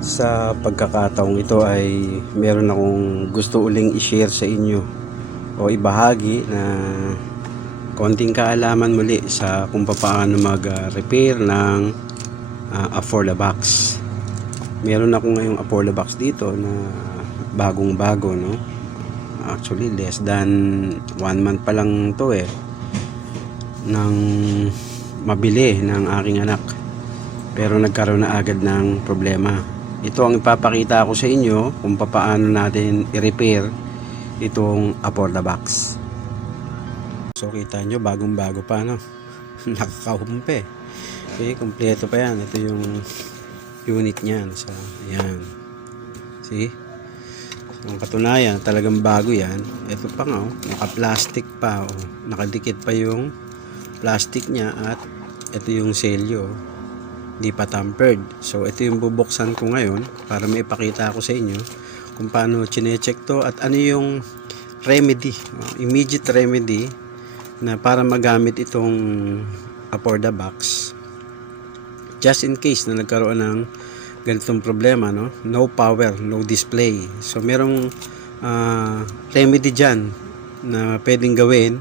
Sa pagkakataong ito ay meron akong gusto uling i-share sa inyo o ibahagi na konting kaalaman muli sa kung paano mag-repair ng Affordabox. Meron ako ngayong Affordabox dito na bagong bago, no? Actually less than 1 month pa lang to nang mabili ng aking anak, pero nagkaroon na agad ng problema. Ito ang ipapakita ko sa inyo kung paano natin i-repair itong Affordabox. So kita nyo, bagong bago pa, no? Nakakahumpe. Okay, kompleto pa yan. Ito yung unit niyan. So, yan. See? So, ang katunayan, talagang bago yan. Ito pa nga, naka-plastic pa. Nakadikit pa yung plastic niya at ito yung selyo. Di pa tampered. So ito yung bubuksan ko ngayon para maipakita ko sa inyo kung paano chine-check to at ano yung remedy, immediate remedy na para magamit itong Affordabox just in case na nagkaroon ng ganitong problema, no? No power, no display. So merong remedy dyan na pwedeng gawin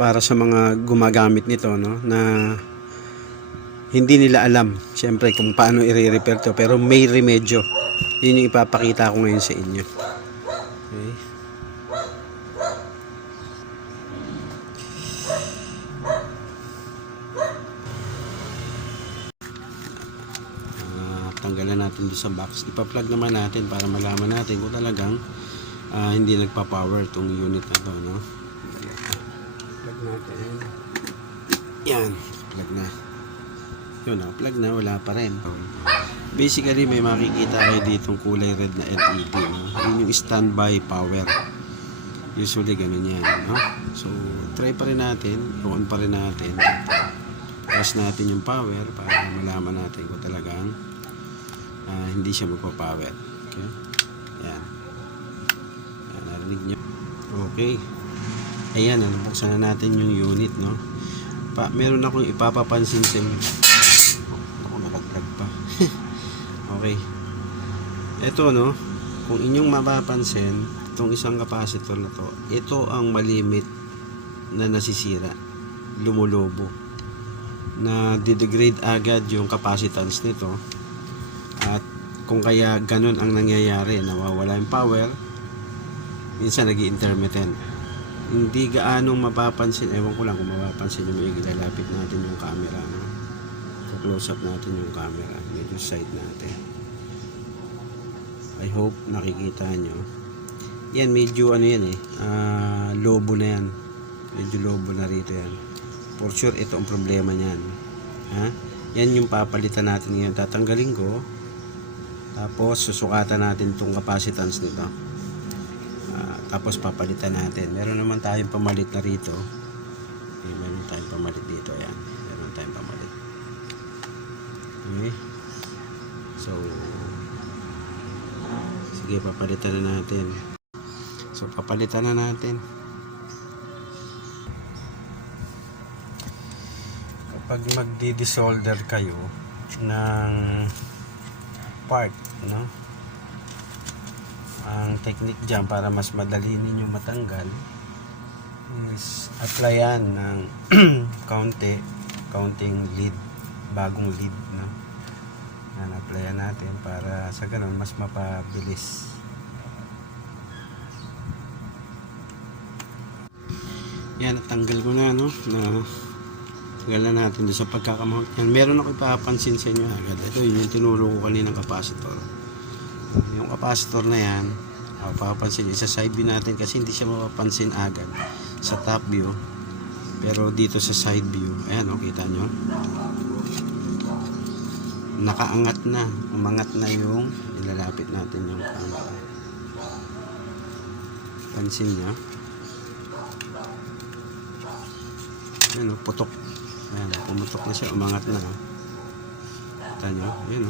para sa mga gumagamit nito, no? Na hindi nila alam siyempre kung paano i-repair to, pero may remedyo. Yun yung ipapakita ko ngayon sa inyo. Okay. Tanggalan natin doon sa box. Ipa-plug naman natin para malaman natin kung talagang hindi nagpa-power tong unit na to, no? Plug natin. Yan, plug na. Yun, plug na, wala pa rin. Basically, may makikita kayo ditong kulay red na LED, no? Yun yung standby power. Usually, ganun yan, no? So, try pa rin natin, on pa rin natin. Press natin yung power para malaman natin kung talagang hindi siya magpa-power. Okay? Yan. Yan, narinig nyo. Okay. Ayan, buksan na natin yung unit, no? Meron akong ipapapansin sa inyo. Okay. Ito, no, kung inyong mapapansin, itong isang capacitor na to, ito ang malimit na nasisira, lumulobo, na didegrade agad yung capacitance nito. At kung kaya ganun ang nangyayari, nawawala yung power, minsan nag-i-intermittent. Hindi gaanong mapapansin, ewan ko lang kung mapapansin nyo, may ilalapit natin yung camera, no? Close up natin yung camera, medyo side natin. I hope nakikita nyo. Yan, medyo ano yan lobo na yan. Medyo lobo na rito yan. For sure, ito ang problema niyan. Yan yung papalitan natin ngayon. Tatanggalin ko. Tapos, susukatan natin itong capacitance nito. Tapos, papalitan natin. Meron naman tayong pamalit na rito. Okay, meron tayong pamalit dito. Ayan. Meron tayong pamalit. Okay. So, sige, papalitan na natin. So, papalitan na natin. Kapag magdi-desolder kayo ng part, no? Ang technique dyan para mas madali ninyo matanggal is applyan ng counting lead, bagong lead, no? Applyan natin para sa ganun mas mapabilis. Yan, natanggal ko na, no? Tanggal na natin doon sa pagkakamount. Yan, meron ako ipapansin sa inyo agad. Ito yun yung tinuro ko kaninang capacitor. Yung capacitor na yan, papansin, isa side view natin kasi hindi siya mapapansin agad sa top view. Pero dito sa side view, ayan, kita nyo? Nakaangat na, umangat na yung ilalapit natin yung camera. Pansin niya. Ayan, putok. Ayan, pumutok na siya, umangat na. Kita nyo? Ayan,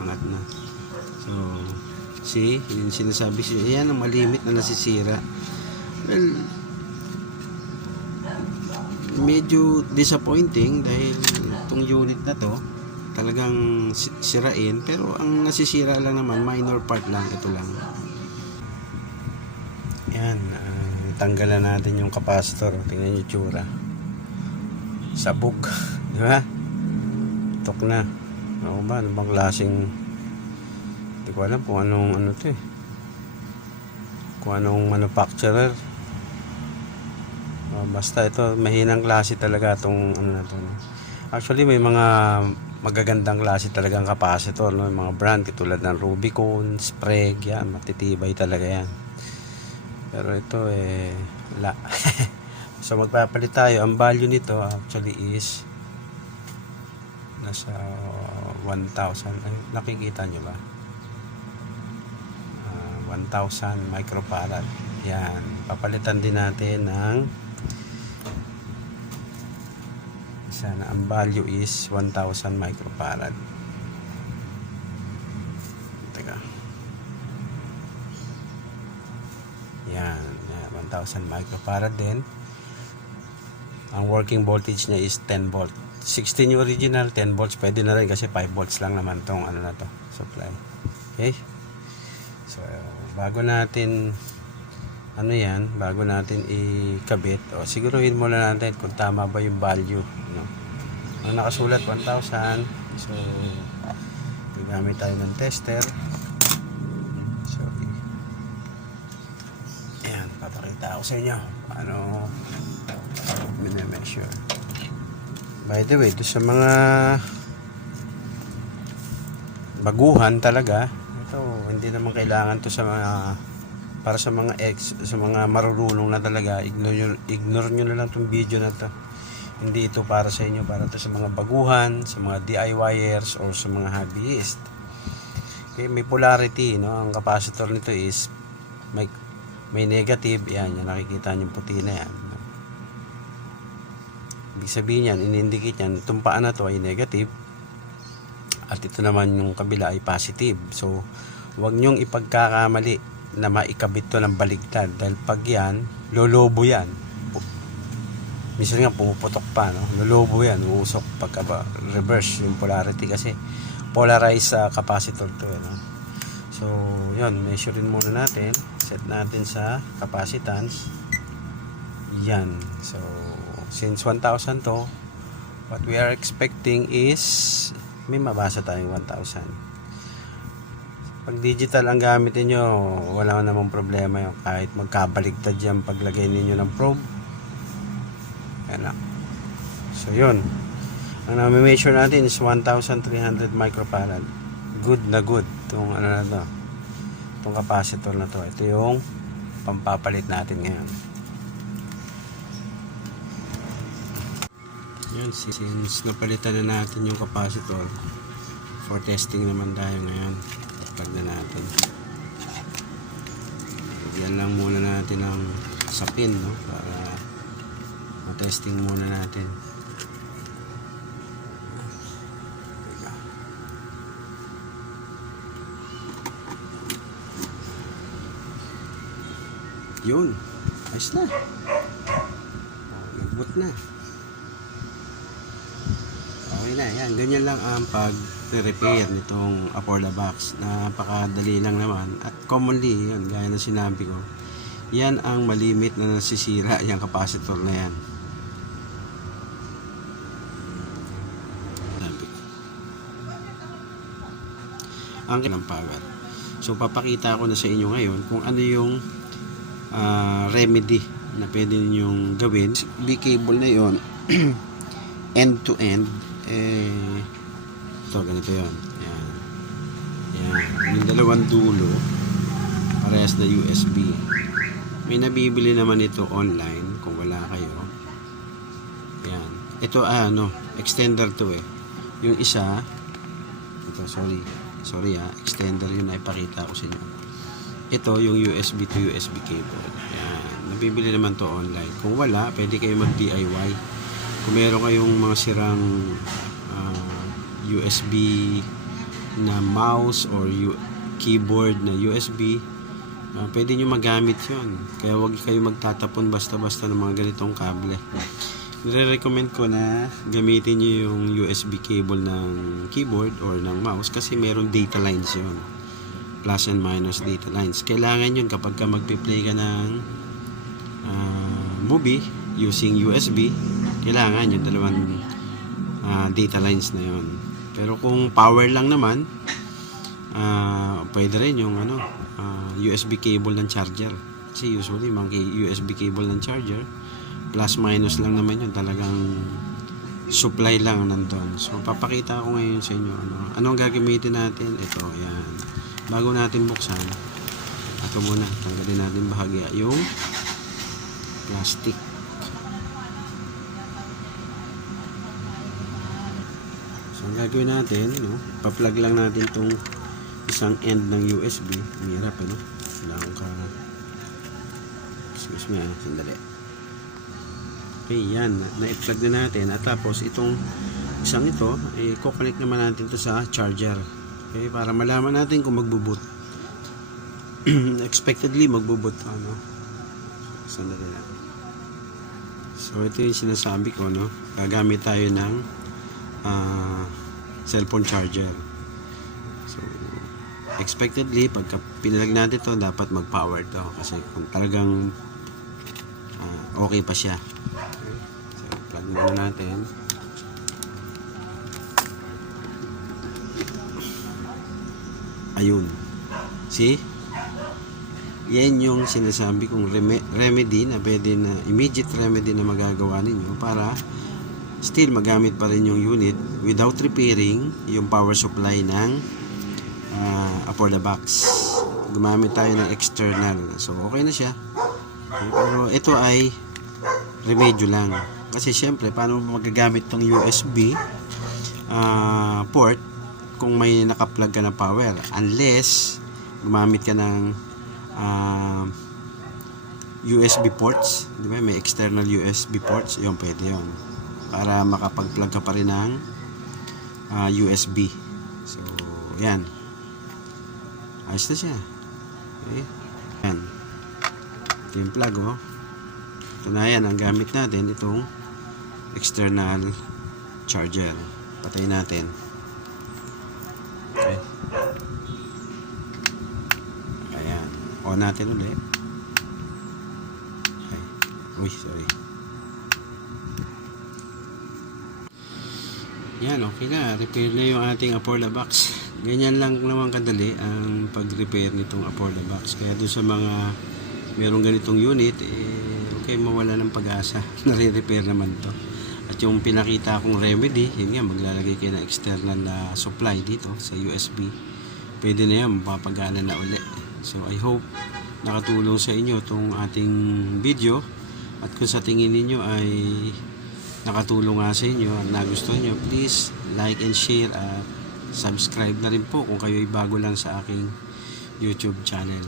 umangat na. So, see, yung sinasabi siya, ayan ang malimit na nasisira. Well, medyo disappointing dahil itong unit na to talagang sirain, pero ang nasisira lang naman minor part lang, ito lang. Yan, tanggalan natin yung capacitor. Tingnan yung tsura, sabog. Di ba? Tok na. Ano ba? Ano bang klaseng, hindi ko alam kung anong ano to eh, kung anong manufacturer. Basta ito, mahinang klase talaga itong ano na to. Actually, may mga magagandang klase talagang capacitor, no? Yung mga brand katulad ng Rubicon, Sprague, yan, matitibay talaga yan. Pero ito wala. So magpapalit tayo. Ang value nito actually is nasa 1,000. Ay, nakikita nyo ba? 1,000 microfarad. Yan. Papalitan din natin ng sana ang value is 1,000 microfarad. Teka. Yan, 1,000 microfarad din. Ang working voltage niya is 10 volt. 16 yung original, 10 volts pwede na rin kasi 5 volts lang naman tong ano na to, supply. Okay? So, bago natin bago natin ikabit, siguruhin muna natin kung tama ba yung value, no? Ang nakasulat 1,000. So, gagamit tayo ng tester. Sorry. Ayan, papakita ako sa inyo paano mini-measure. By the way, doon sa mga baguhan talaga, ito hindi naman kailangan to sa mga, para sa mga sa mga marurunong na talaga, ignore nyo na lang tong video na to. Hindi ito para sa inyo, para to sa mga baguhan, sa mga DIYers or sa mga hobbyist. Okay, may polarity, no? Ang capacitor nito is may negative, yan nakikita nyo puti na yan. Ibig sabihin yan, in-indicate yan, itong paa na to ay negative at ito naman yung kabila ay positive. So huwag nyong ipagkakamali na maikabit to ng baligtad, dahil pag yan, lolobo yan. Minsan nga pumuputok pa, no? Lolobo yan, uusok pagka reverse yung polarity kasi polarized sa capacitor to, no? So yun, measurein muna natin, set natin sa capacitance yan. So since 1,000 to, what we are expecting is may mabasa tayong 1,000. Pag digital ang gamit niyo, wala namang problema yun. Kahit magkabaligtad yan paglagay ninyo ng probe. Yan lang. So yun, ang na-measure natin is 1,300 microfarad. Good na good itong ano na to, itong capacitor na to. Ito yung pampapalit natin ngayon. Yan, since napalitan na natin yung capacitor, for testing naman tayo ngayon. Pag na natin, yan lang muna natin ng sapin, no? Para matesting muna natin. Yun, ayos na, nagbut na. Okay na, yan, ganyan lang ang pag-repair nitong Aporlabox. Napakadali lang naman at commonly, yan, gaya na sinabi ko, yan ang malimit na nasisira yung capacitor na yan. Ang kailang power. So papakita ko na sa inyo ngayon kung ano yung remedy na pwede ninyong gawin. B-cable na yon end to end, ito ganito yon. Yan. Yung dalawang dulo parehas na USB. May nabibili naman ito online kung wala kayo. Yan. Ito extender to eh. Yung isa, ito sorry extender yun na ipakita ko sa inyo. Ito yung USB to USB cable. Yan. Nabibili naman to online. Kung wala, pwede kayo mag DIY. Kung meron kayong mga sirang USB na mouse or keyboard na USB, pwede nyo magamit yon. Kaya huwag kayo magtatapon basta-basta ng mga ganitong kable. nire-recommend ko na gamitin nyo yung USB cable ng keyboard or ng mouse kasi merong data lines yun, plus and minus data lines. Kailangan yun kapag ka magpi-play ka ng movie using USB, kailangan yung dalawang data lines na yun. Pero kung power lang naman, pwede rin yung USB cable ng charger. Kasi usually USB cable ng charger, plus minus lang naman yun, talagang supply lang nandun. So papakita ko ngayon sa inyo anong gagamitin natin. Ito, yan. Bago natin buksan, ito muna, tanggalin natin bahagya yung plastic. So ang gagawin natin, pa-plug lang natin tong isang end ng USB. Mahirap, kailangan ka, excuse me, sandali. Okay, yan, na-plug na natin. At tapos itong isang ito, i-connect naman natin to sa charger. Okay, para malaman natin kung magbo-boot. Expectedly magbo-boot sandali lang. So ito yung sinasabi ko, gagamit tayo ng cellphone charger. So expectedly pagka pinalag natin to, dapat mag-power to kasi kung talagang okay pa siya. Okay. So plug muna natin. Ayun, see, yan yung sinasabi kong remedy na pwede na, immediate remedy na magagawa ninyo para still magamit pa rin yung unit without repairing yung power supply ng AportaBox. Gumamit tayo ng external, so okay na siya. Okay, pero ito ay remedyo lang kasi syempre paano magagamit tong USB port kung may naka-plug ka na power, unless gumamit ka ng USB ports, di ba? May external USB ports, yung pwede yun para makapag-plug ka pa rin ng USB. So yan, ayos na siya. Okay, yan, ito yung plug. Ito na yan, ang gamit natin itong external charger. Patayin natin. Okay, ayan, on natin ulit. Okay. Uy, sorry. Yan, okay na, repair na yung ating AportaBox. Ganyan lang naman kadali ang pag-repair nitong AportaBox. Kaya doon sa mga merong ganitong unit, okay, mawala ng pag-asa. Nare-repair naman to. At yung pinakita kong remedy, yun nga, maglalagay kayo ng external supply dito sa USB. Pwede na yan, mapapagana na ulit. So I hope nakatulong sa inyo itong ating video. At kung sa tingin ninyo ay nakatulong nga sa inyo at nagustuhan nyo, please like and share at subscribe na rin po kung kayo ay bago lang sa aking YouTube channel.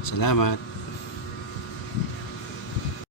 Salamat!